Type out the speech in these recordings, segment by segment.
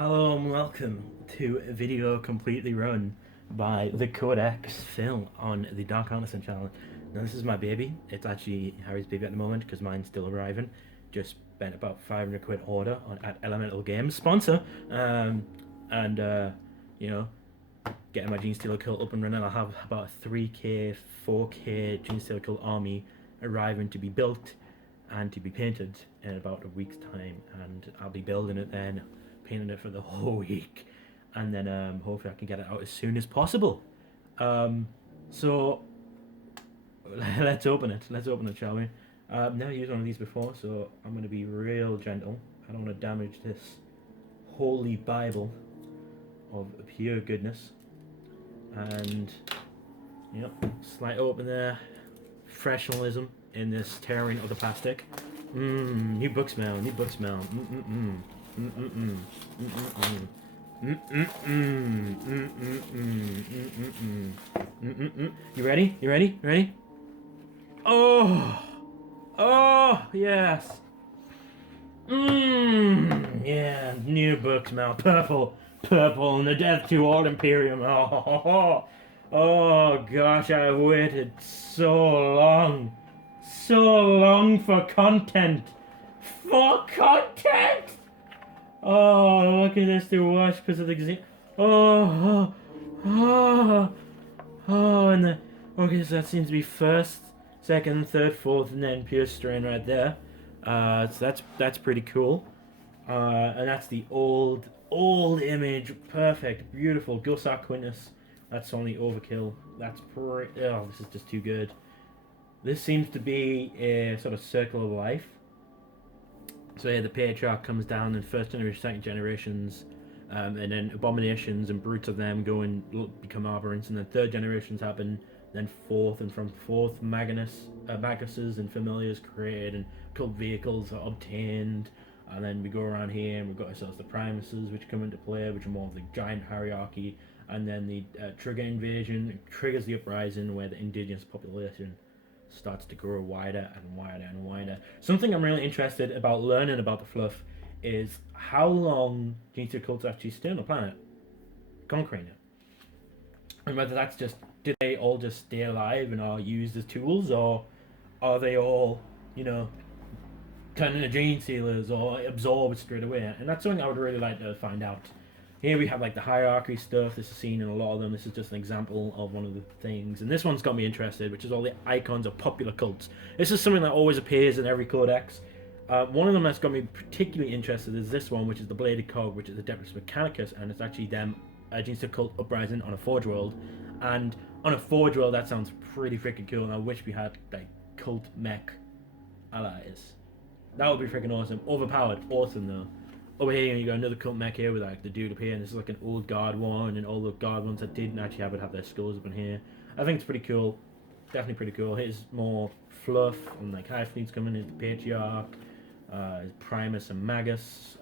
Hello and welcome to a video completely run by the Codex Phil on the Dark Artisan channel. Now this is my baby. It's actually Harry's baby at the moment because mine's still arriving. Just spent about 500 quid order at Elemental Games sponsor, and you know, getting my Genestealer Cult up and running. I'll have about a 3K, 4K Genestealer Cult army arriving to be built and to be painted in about a week's time, and I'll be building it then, painting it for the whole week, and then hopefully I can get it out as soon as possible. So let's open it. Let's open it, shall we? I've never used one of these before, so I'm going to be real gentle. I don't want to damage this holy Bible of pure goodness. And slight open there. Professionalism in this tearing of the plastic. New book smell. New book smell. You ready? You ready? Ready? Oh! Oh, yes! Yeah, new book smell. Purple. Purple and the death to all Imperium. Oh gosh, I've waited so long. So long for content. For content! Oh, look at this, the wash because of the and the okay, so that seems to be first, second, third, fourth, and then pure strain right there. So that's pretty cool. And that's the old image, perfect, beautiful. Gosar Quintus. That's only overkill. That's pretty. Oh, this is just too good. This seems to be a sort of circle of life. So yeah, the patriarch comes down in first generation, second generations, and then abominations and brutes of them go and become aberrants, and then third generations happen, then fourth, and from fourth, Maguses and familiars created, and cult vehicles are obtained, and then we go around here and we've got ourselves the primuses, which come into play, which are more of the giant hierarchy, and then the trigger invasion triggers the uprising where the indigenous population starts to grow wider and wider and wider. Something I'm really interested about learning about the fluff is how long Genestealer Cults actually stay on the planet, conquering it, and whether that's just, do they all just stay alive and are used as tools, or are they all, turn into Genestealers or absorbed straight away? And that's something I would really like to find out. Here we have like the hierarchy stuff. This is seen in a lot of them. This is just an example of one of the things. And this one's got me interested, which is all the icons of popular cults. This is something that always appears in every codex. One of them that's got me particularly interested is this one, which is the Bladed Cog, which is the Batreps Mechanicus, and it's actually them, Genestealer Cult uprising on a Forge World. And on a Forge World, that sounds pretty freaking cool, and I wish we had like cult mech allies. That would be freaking awesome. Overpowered, awesome though. Over here, you got another cult mech here with like the dude up here, and this is like an old guard one, and all the guard ones that didn't actually have their skulls up in here. I think it's pretty cool. Definitely pretty cool. Here's more fluff, and like High Fleet's coming, here's the Patriarch, Primus and Magus.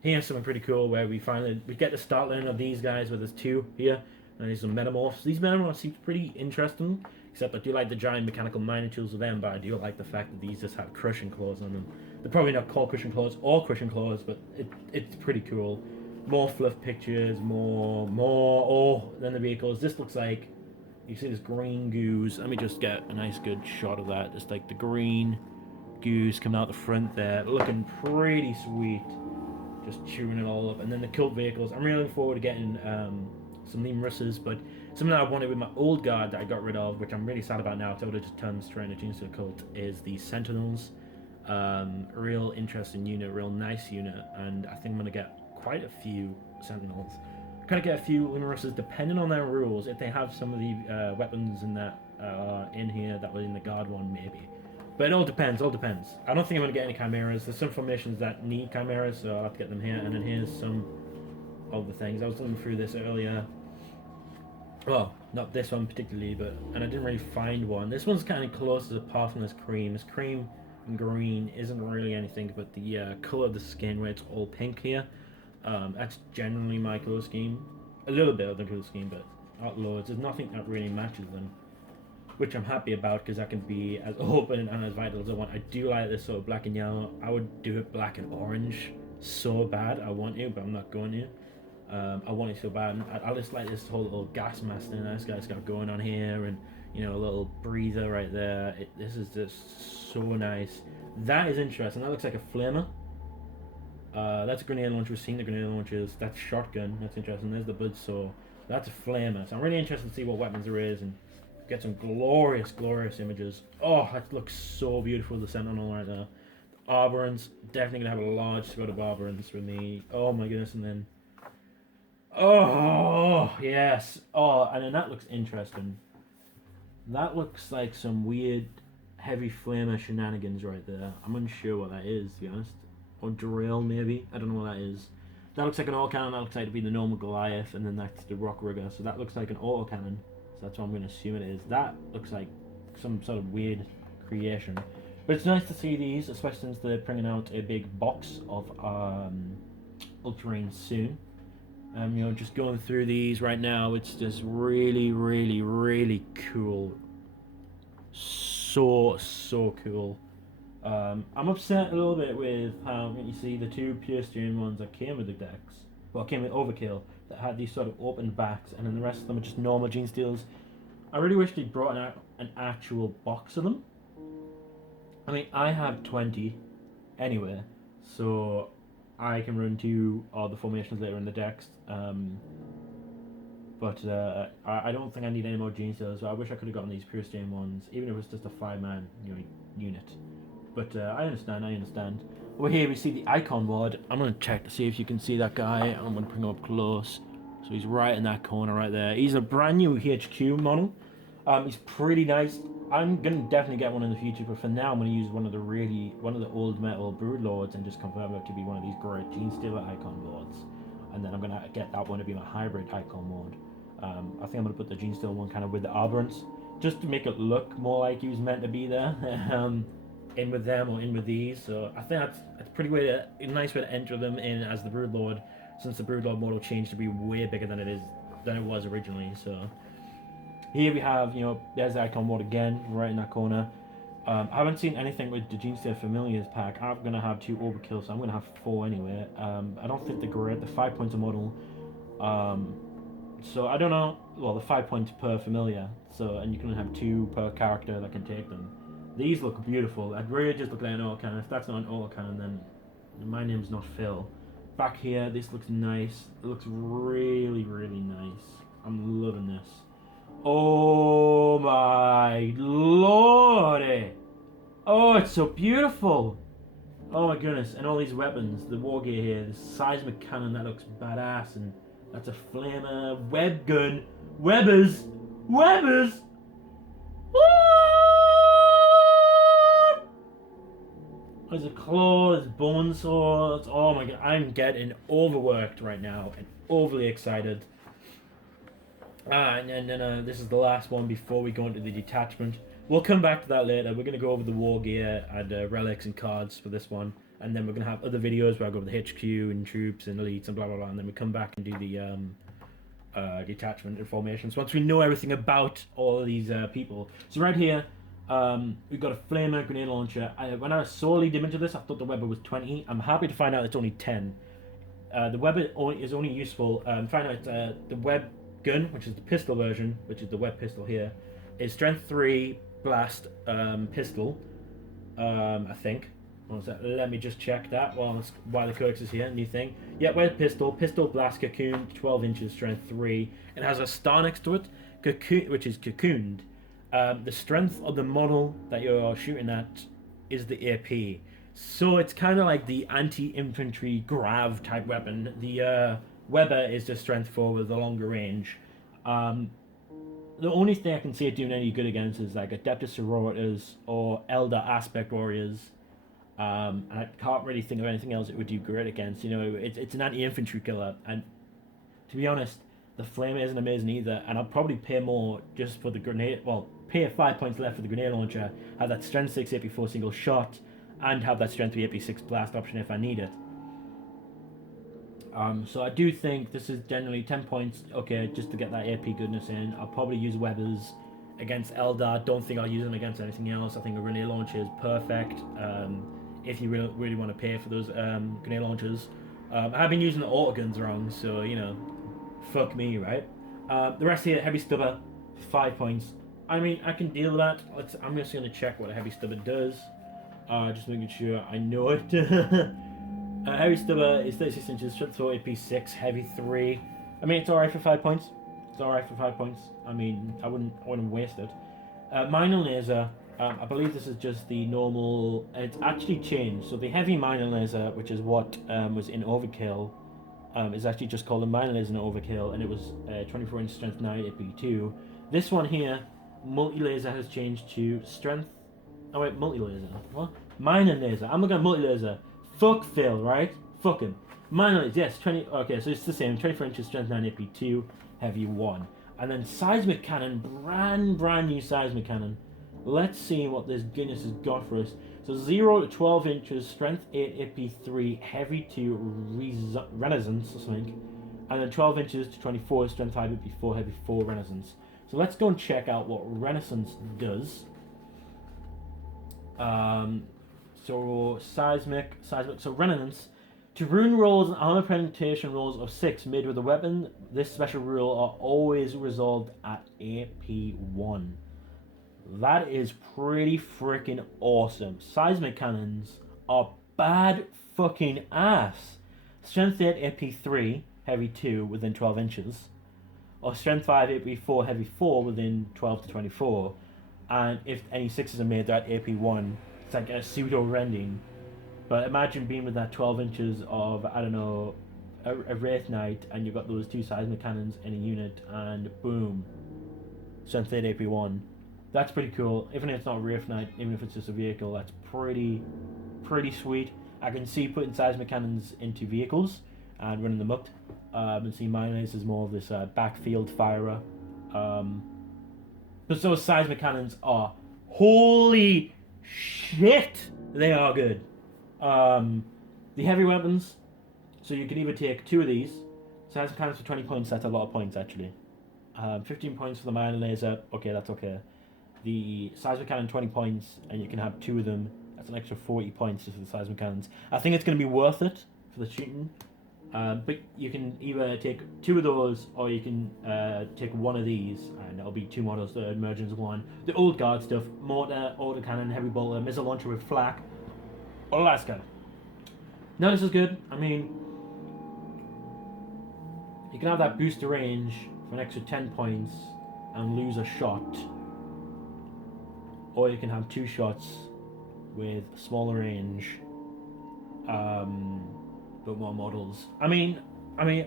Here's something pretty cool where we get the start line of these guys, where there's two here, and there's some metamorphs. These metamorphs seem pretty interesting, except I do like the giant mechanical mining tools of them, but I do like the fact that these just have crushing claws on them. They're probably not called crushing claws or crushing claws, but it's pretty cool. More fluff pictures, more than the vehicles. This looks like, you see this green goose. Let me just get a nice good shot of that. It's like the green goose coming out the front there, looking pretty sweet. Just chewing it all up. And then the cult vehicles. I'm really looking forward to getting some Limruses, but something that I wanted with my old guard that I got rid of, which I'm really sad about now because I would have just turned straight into Genestealer Cult, is the Sentinels. Real interesting unit, real nice unit, and I think I'm going to get quite a few Sentinels. Kind of get a few Limruses depending on their rules. If they have some of the weapons in that in here that were in the guard one, maybe. But it all depends, I don't think I'm going to get any Chimeras. There's some formations that need Chimeras, so I'll have to get them here. And then here's some of the things. I was looking through this earlier. Well, not this one particularly, and I didn't really find one. This one's kind of close apart from this cream. This cream and green isn't really anything but the colour of the skin, where it's all pink here. That's generally my colour scheme. A little bit of the colour scheme, but not loads. There's nothing that really matches them, which I'm happy about because I can be as open and as vital as I want. I do like this sort of black and yellow. I would do it black and orange, so bad. I want to, but I'm not going to. I want it so bad. I just like this whole little gas mask thing this guy's got going on here, and you know, a little breather right there. This is just so nice. That is interesting. That looks like a flamer. That's a grenade launcher. We've seen the grenade launchers. That's shotgun. That's interesting. There's the buzzsaw. That's a flamer. So I'm really interested to see what weapons there is and get some glorious, glorious images. Oh, that looks so beautiful. The Sentinel right there. The Arborans. Definitely gonna have a large squad of Arborans for me. Oh my goodness, and then. Oh yes. Oh, and then that looks interesting. That looks like some weird, heavy flamer shenanigans right there. I'm unsure what that is, to be honest. Or drill, maybe. I don't know what that is. That looks like an autocannon. That looks like to be the normal Goliath, and then that's the rock rigger. So that looks like an autocannon. So that's what I'm going to assume it is. That looks like some sort of weird creation. But it's nice to see these, especially since they're bringing out a big box of Ultramarines soon. You know, just going through these right now, it's just really, really, really cool. So cool. I'm upset a little bit with how you see the two pure stream ones that came with the decks, well, came with Overkill, that had these sort of open backs, and then the rest of them are just normal Genestealers. I really wish they'd brought an actual box of them. I mean, I have 20 anyway, so I can run 2 of the formations later in the decks. But I don't think I need any more Genestealers. So I wish I could have gotten these pure stream ones, even if it was just a 5-man unit. But I understand. Over here we see the icon ward. I'm going to check to see if you can see that guy. I'm going to bring him up close. So he's right in that corner right there. He's a brand new HQ model. He's pretty nice. I'm going to definitely get one in the future, but for now I'm going to use one of the old metal Broodlords and just convert it to be one of these great Genestealer icon wards. And then I'm going to get that one to be my hybrid icon ward. I think I'm going to put the Genestealer one kind of with the Arborants, just to make it look more like he was meant to be there. In with them or in with these, so I think that's a nice way to enter them in as the Broodlord, since the Broodlord model changed to be way bigger than it was originally. So here we have, there's the icon ward again, right in that corner. I haven't seen anything with the Genestealer Familiars pack. I'm gonna have 2 Overkill, so I'm gonna have 4 anyway. I don't think they're great. The 5-pointer model. So I don't know. Well, the 5 points per familiar. So, and you can have 2 per character that can take them. These look beautiful. I'd really just look like an autocannon. If that's not an autocannon, then my name's not Phil. Back here, this looks nice. It looks really, really nice. I'm loving this. Oh my lordy! Oh, it's so beautiful! Oh my goodness, and all these weapons. The Wargear here, the seismic cannon, that looks badass, and that's a flamer, web gun, webbers! There's a claw, there's bone swords. Oh my god, I'm getting overworked right now and overly excited. And then this is the last one before we go into the detachment. We'll come back to that later. We're going to go over the Wargear and relics and cards for this one. And then we're going to have other videos where I go over the HQ and troops and elites and blah blah blah. And then we come back and do the detachment and formations once we know everything about all of these people. So right here, we've got a flamer grenade launcher. When I solely dim into this, I thought the Weber was 20. I'm happy to find out it's only 10. The Weber is only useful. Find out the Web gun, which is the pistol version, which is the Web pistol here, is strength 3 blast pistol. I think. Let me just check that while the Codex is here. New thing. Yeah, Web pistol blast cocoon, 12 inches, strength 3. It has a star next to it, cocoon, which is cocooned. The strength of the model that you're shooting at is the AP. So it's kind of like the anti-infantry grav type weapon. The Weber is just strength 4 with a longer range. The only thing I can see it doing any good against is like Adeptus Sororitas or Elder Aspect Warriors. I can't really think of anything else it would do great against. It's an anti-infantry killer, and to be honest, the flame isn't amazing either, and I'll probably pay more just for the grenade. Well, pay 5 points left for the grenade launcher, have that strength 6 AP4 single shot, and have that strength 3 AP6 blast option if I need it. So I do think this is generally 10 points, okay, just to get that AP goodness in. I'll probably use Webbers against Eldar. Don't think I'll use them against anything else. I think a grenade launcher is perfect. if you really want to pay for those grenade launchers. I've been using the autoguns wrong, so you know, fuck me, right? The rest here, heavy stubber, 5 points. I mean, I can deal with that. I'm just gonna check what a heavy stubber does. Just making sure I know it. Heavy stubber is 36 inches, strength 4, AP 6, heavy 3. I mean, it's alright for 5 points. It's alright for 5 points. I mean, I wouldn't waste it. Minor laser. I believe this is just the normal. It's actually changed. So the heavy minor laser, which is what was in Overkill, is actually just called a minor laser in Overkill, and it was 24-inch strength 9 AP2. This one here, multi laser, has changed to strength. Oh wait, multi laser. What? Minor laser. I'm looking at multi laser. Fuck Phil, right? Fuck him. Minor laser. Yes, 20. Okay, so it's the same. 24 inches strength 9 AP2, heavy 1, and then seismic cannon, brand new seismic cannon. Let's see what this Guinness has got for us. So 0 to 12 inches, strength 8 AP3, heavy 2, renaissance or something. And then 12 inches to 24, strength 5 AP4, heavy 4, renaissance. So let's go and check out what renaissance does. So seismic. So renaissance. To rune rolls and armor penetration rolls of 6 made with a weapon, this special rule are always resolved at AP1. That is pretty freaking awesome. Seismic cannons are bad fucking ass. Strength 8 AP3, heavy 2 within 12 inches. Or strength 5 AP4, heavy 4 within 12 to 24. And if any 6s are made, they're at AP1. It's like a pseudo rending. But imagine being with that 12 inches of, I don't know, a Wraith Knight, and you've got those 2 seismic cannons in a unit, and boom. Strength 8 AP1. That's pretty cool. Even if it's not a Wraith Knight, even if it's just a vehicle, that's pretty sweet. I can see putting seismic cannons into vehicles and running them up. And see mine is more of this backfield firer. But those seismic cannons are holy shit. They are good. The heavy weapons. So you can either take 2 of these. Seismic cannons for 20 points. That's a lot of points actually. 15 points for the minor laser. Okay, that's okay. The seismic cannon 20 points, and you can have 2 of them. That's an extra 40 points just for the seismic cannons. I think it's going to be worth it for the shooting. But you can either take 2 of those, or you can take 1 of these, and it'll be 2 models that merge into 1. The old guard stuff: mortar, autocannon, heavy bolter, missile launcher with flak, all that stuff. Now this is good. I mean, you can have that booster range for an extra 10 points and lose a shot. Or you can have 2 shots with smaller range, but more models. I mean,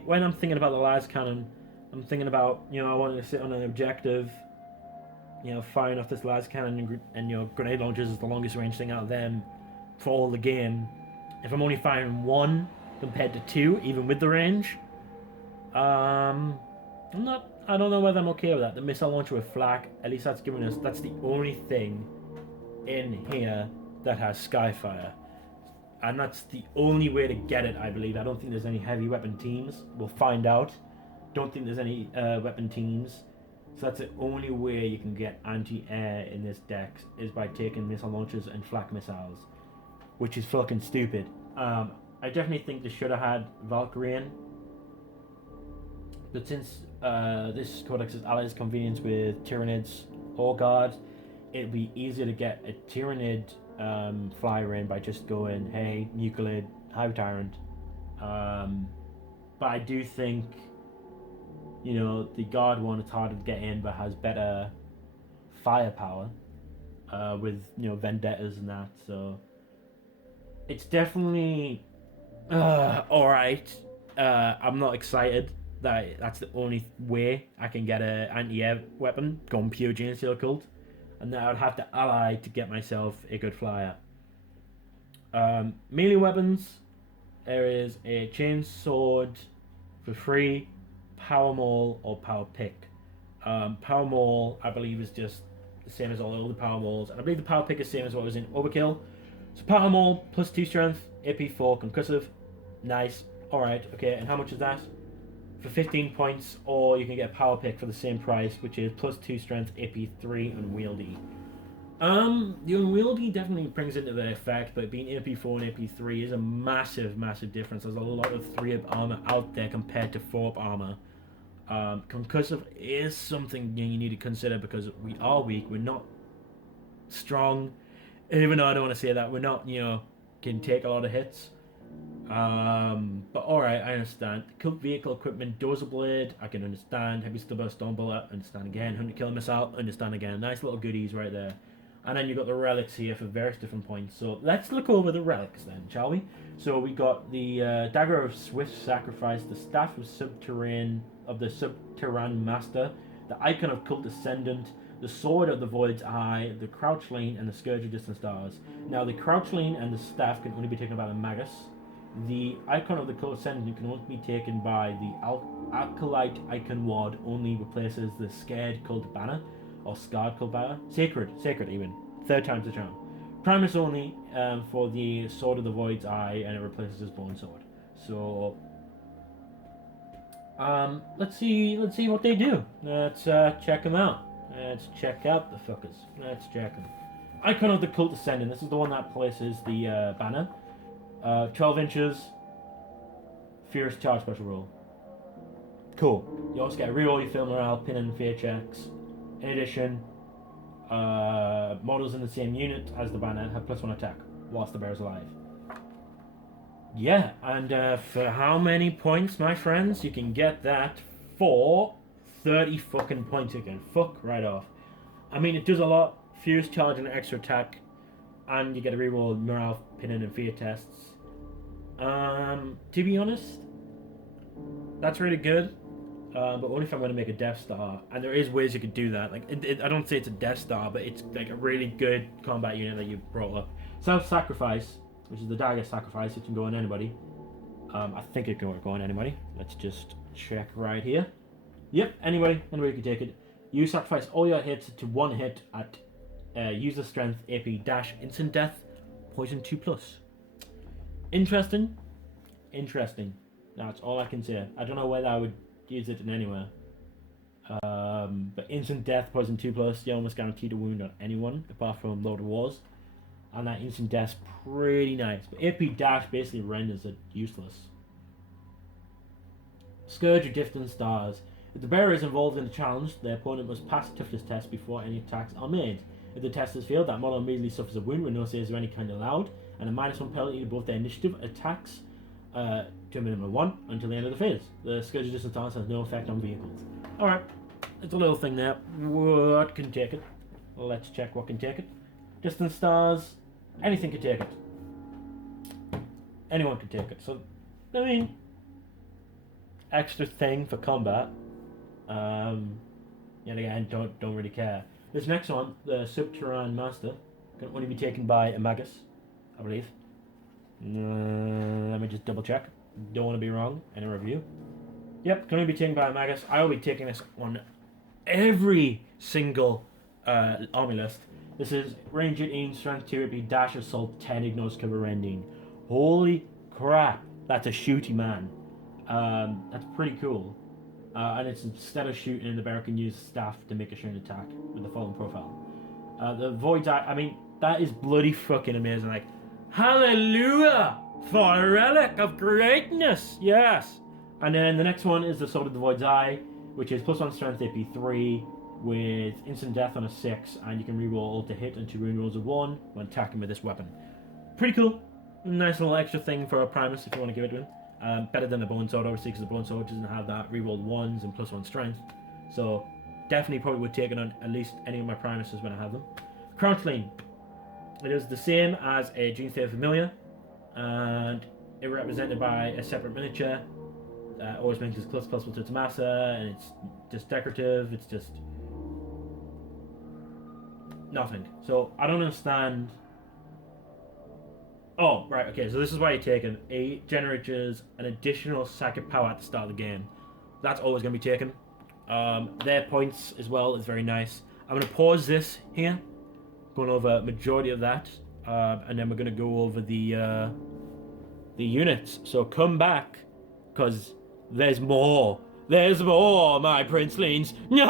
when I'm thinking about the las cannon, I'm thinking about, you know, I want to sit on an objective, you know, firing off this las cannon, and you know, grenade launchers is the longest range thing out of them for all the game. If I'm only firing 1 compared to 2, even with the range, I don't know whether I'm okay with that. The missile launcher with flak, at least that's giving us, that's the only thing in here that has Skyfire. And that's the only way to get it, I believe. I don't think there's any heavy weapon teams. We'll find out. Don't think there's any weapon teams. So that's the only way you can get anti-air in this deck, is by taking missile launchers and flak missiles. Which is fucking stupid. I definitely think they should have had Valkyrian. But since this Codex is allies convenience with Tyranids or Guards, it'd be easier to get a Tyranid flyer in by just going, hey, Nucleid, Hive Tyrant. But I do think, you know, the Guard one, it's harder to get in, but has better firepower with, you know, vendettas and that. So it's definitely alright. I'm not excited that that's the only way I can get an anti-air weapon going pure Genestealer Cult, and then I would have to ally to get myself a good flyer. Melee weapons, there is a chain sword for free, power maul or power pick. Power maul, I believe, is just the same as all the other power mauls, and I believe the power pick is the same as what was in Overkill. So power maul plus 2 strength, AP4 concussive, nice, alright, okay, and how much is that? For 15 points, or you can get a power pick for the same price, which is plus 2 strength, AP3 unwieldy. The unwieldy definitely brings into the effect, but being AP4 and AP3 is a massive, massive difference. There's a lot of 3-up armor out there compared to 4-up armor. Concussive is something you need to consider because we are weak. We're not strong. Even though I don't want to say that, we're not, can take a lot of hits. But alright, I understand. Cult vehicle equipment, dozer blade, I can understand. Heavy stubber, stone bullet, understand again. Hunter killer missile, understand again. Nice little goodies right there. And then you've got the relics here for various different points. So let's look over the relics then, shall we? So we got the dagger of swift sacrifice, the staff of the subterranean master, the icon of cult descendant, the sword of the void's eye, the crouch lane, and the scourge of distant stars. Now the crouch lane and the staff can only be taken by the magus. The icon of the cult descendant can only be taken by the acolyte icon ward. Only replaces the scared cult banner. Or scarred cult banner. Sacred even. 3rd time's the charm. Primus only for the sword of the void's eye, and it replaces his bone sword. So let's see what they do. Let's check them out. Let's check out the fuckers. Let's check them. Icon of the cult descendant. This is the one that places the banner. 12 inches. Fierce charge special roll. Cool. You also get a reroll your film morale, pin and fear checks. In addition, models in the same unit as the banner have +1 attack whilst the bear's alive. Yeah, and for how many points, my friends? You can get that for 30 fucking points again. Fuck right off. I mean, it does a lot. Fierce charge and extra attack, and you get a reroll morale, pin and fear tests. To be honest, that's really good. But only if I'm going to make a Death Star, and there is ways you could do that. Like, I don't say it's a Death Star, but it's like a really good combat unit that you brought up. Self-sacrifice, which is the dagger sacrifice, it can go on anybody. I think it can go on anybody. Let's just check right here. Yep, anybody can take it. You sacrifice all your hits to 1 hit at user strength, AP dash, instant death, poison 2+. Interesting. That's all I can say. I don't know whether I would use it in anywhere. But instant death, poison 2+, you're almost guaranteed to wound on anyone apart from Lord of Wars. And that instant death's pretty nice. But AP dash basically renders it useless. Scourge of Distant Stars. If the bearer is involved in a challenge, the opponent must pass a toughness test before any attacks are made. If the test has failed, that model immediately suffers a wound with no saves of any kind allowed, and a -1 penalty to both their initiative attacks to a minimum of 1 until the end of the phase. The Scourge of Distant Stars has no effect on vehicles. Alright, it's a little thing there. What can take it? Let's check what can take it. Distant Stars, anything can take it. Anyone can take it. So, I mean, extra thing for combat. Yet again, don't really care. This next one, the Subterranean Master, can only be taken by a Magus, I believe. Let me just double check. Don't want to be wrong in a review. Yep, can only be taken by a Magus. I will be taking this on every single army list. This is range 18, strength 2, it'd be dash assault 10, ignores cover rending. Holy crap, that's a shooty man. That's pretty cool. And it's instead of shooting, the bearer can use staff to make a sharing attack with the fallen profile. The Void's Eye, I mean, that is bloody fucking amazing. Like, hallelujah for a relic of greatness, yes. And then the next one is the Sword of the Void's Eye, which is +1 strength AP3 with instant death on a 6, and you can reroll all to hit and 2 wound rolls of 1 when attacking with this weapon. Pretty cool. Nice little extra thing for a Primus if you want to give it to him. Better than the Bone Sword, obviously, because the Bone Sword doesn't have that rerolled 1s and +1 strength. So, definitely probably would take it on at least any of my Primuses when I have them. Crouch Lane. It is the same as a Genestealer Familiar, and it's represented by a separate miniature. Always makes it close possible to its massa, and it's just decorative, it's just nothing. So, I don't understand. Oh, right, okay, so this is why you're taken. It generates an additional sack of power at the start of the game. That's always going to be taken. Their points as well is very nice. I'm going to pause this here, going over majority of that, and then we're going to go over the units. So come back, because there's more. There's more, my princelings. No!